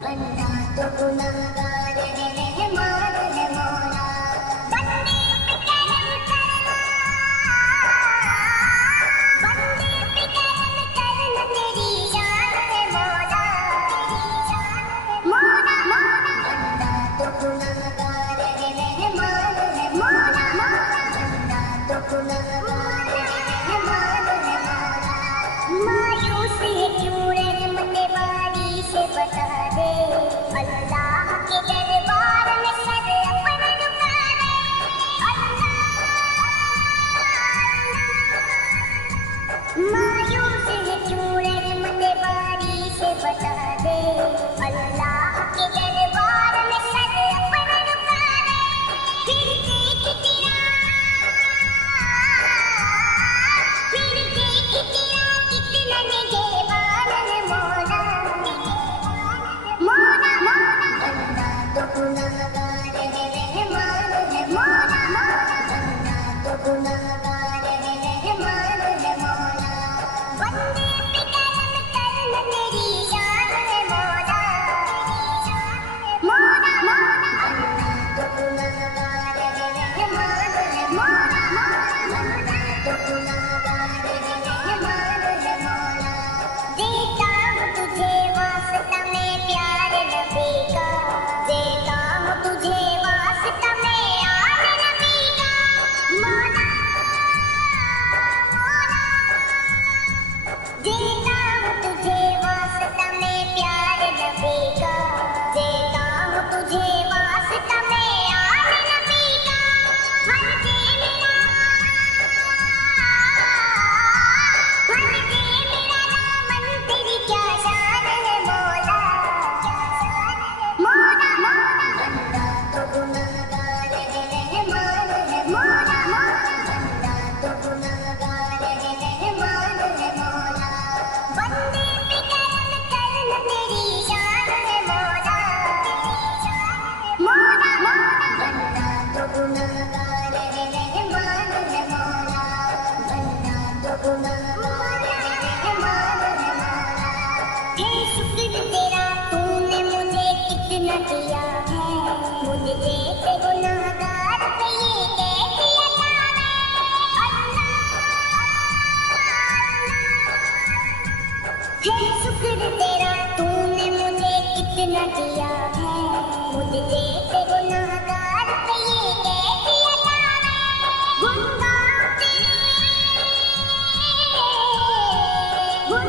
बंदा तो गुनाहगार है रहमान है मौला। बंदे पे करम करना, बंदे पे करम करना तेरी शान है मौला, मौला मौला। बंदा तो गुनाहगार है रहमान है मौला, बंदा तो गुनाहगार है रहमान है मौला। मायूस है क्यों रहमत वाली से बता दे, अल्लाह के दरबार में सर अपना झुका दे। मायूस है क्यों रहमत वाली से बता दे, अल्लाह के दरबार में सर अपना झुका दे। फिर देख तेरा, फिर देख तेरा कितना निगहबान है मौला, मौला मौला। बंदा तो गुनाहगार है रहमान है मौला, बंदा तो गुनाहगार है रहमान है मौला। बंदे पे करम करना तेरी शान है मौला, मौला मौला। बंदा तो गुनाहगार है रहमान है मौला, बंदा तो गुनाहगार है रहमान है मौला। देता हूँ तुझे वास्ता में प्यार नबी का, देता हूँ तुझे वास्ता में यार नबी का, मौला मौला। देता हूँ तुझे वास्ता में प्यार नबी का, देता हूँ तुझे वास्ता में यार नबी का। हर दे मेरा, हर दे मेरा दामन तेरी क्या शान है मौला, मौला मौला। बंदा तो गुनाहगार है रहमान है मौला, बंदा तो गुनाहगार है रहमान है मौला। बंदे पे करम करना तेरी शान है मौला, मौला मौला। बंदा तो गुनाहगार है रहमान है मौला, बंदा तो गुनाहगार है रहमान है मौला। हे शुक्र तेरा तूने मुझे कितना दिया है, मुझे जैसे गुनाहगार पे ये कैफियत आवे। हे शुक्र तेरा तूने मुझे कितना दिया है, मुझे जैसे गुनाहगार पे ये कैफियत आवे। गुन गाऊं तेरे, गुन